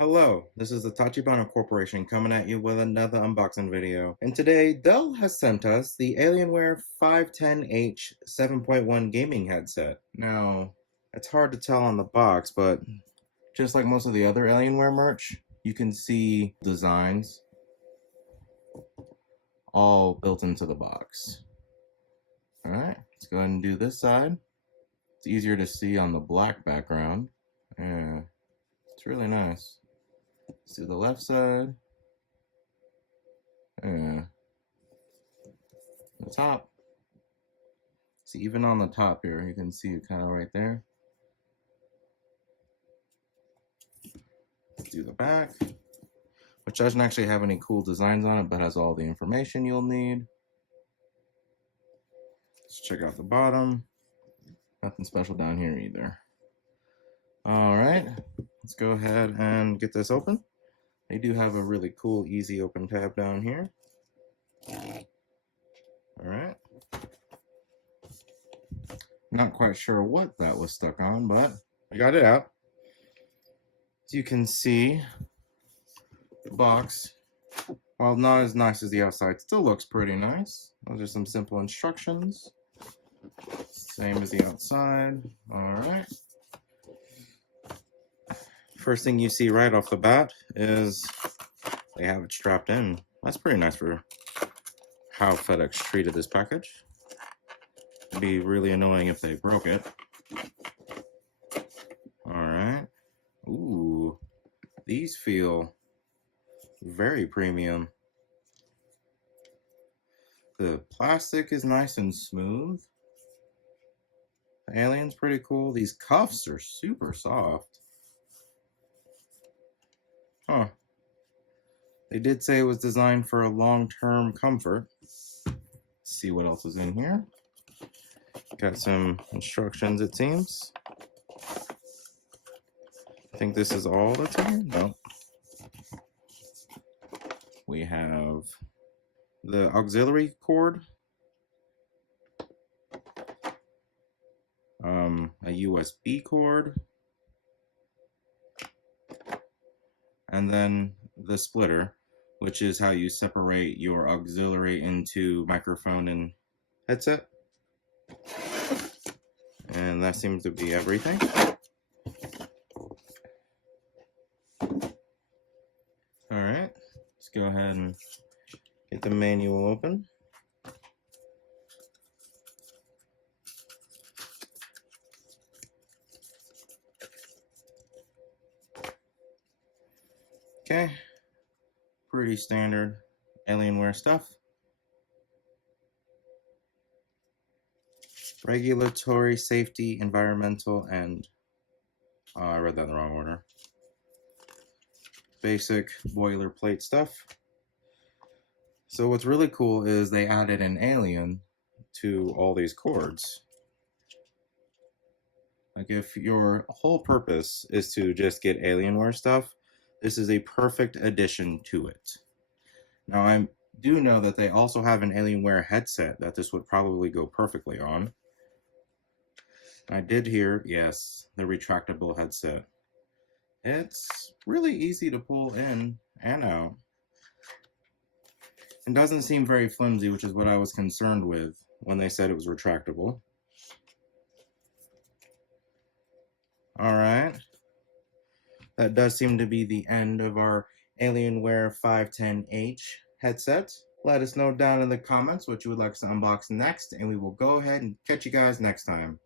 Hello, this is the Tachibana Corporation coming at you with another unboxing video. And today, Dell has sent us the Alienware 510H 7.1 gaming headset. Now, it's hard to tell on the box, but just like most of the other Alienware merch, you can see designs all built into the box. Alright, let's go ahead and do this side. It's easier to see on the black background. Yeah, it's really nice. Let's do the left side. Yeah. The top. See, even on the top here, you can see it kind of right there. Let's do the back, which doesn't actually have any cool designs on it, but has all the information you'll need. Let's check out the bottom. Nothing special down here either. All right, let's go ahead and get this open. They do have a really cool, easy open tab down here. All right. Not quite sure what that was stuck on, but I got it out. As you can see, the box, while not as nice as the outside, still looks pretty nice. Those are some simple instructions. Same as the outside. All right. First thing you see right off the bat is they have it strapped in. That's pretty nice for how FedEx treated this package. It'd be really annoying if they broke it. Alright. Ooh. These feel very premium. The plastic is nice and smooth. The alien's pretty cool. These cuffs are super soft. Huh. They did say it was designed for a long-term comfort. Let's see what else is in here. Got some instructions, it seems. I think this is all that's in here. No. We have the auxiliary cord, a USB cord, and then the splitter, which is how you separate your auxiliary into microphone and headset. And that seems to be everything. Alright, let's go ahead and get the manual open. Okay, pretty standard Alienware stuff. Regulatory, safety, environmental, and I read that in the wrong order. Basic boilerplate stuff. So what's really cool is they added an alien to all these cords. Like if your whole purpose is to just get Alienware stuff, this is a perfect addition to it. Now I do know that they also have an Alienware headset that this would probably go perfectly on. I did hear, yes, the retractable headset. It's really easy to pull in and out. It doesn't seem very flimsy, which is what I was concerned with when they said it was retractable. Alright. That does seem to be the end of our Alienware 510H headset. Let us know down in the comments what you would like us to unbox next, and we will go ahead and catch you guys next time.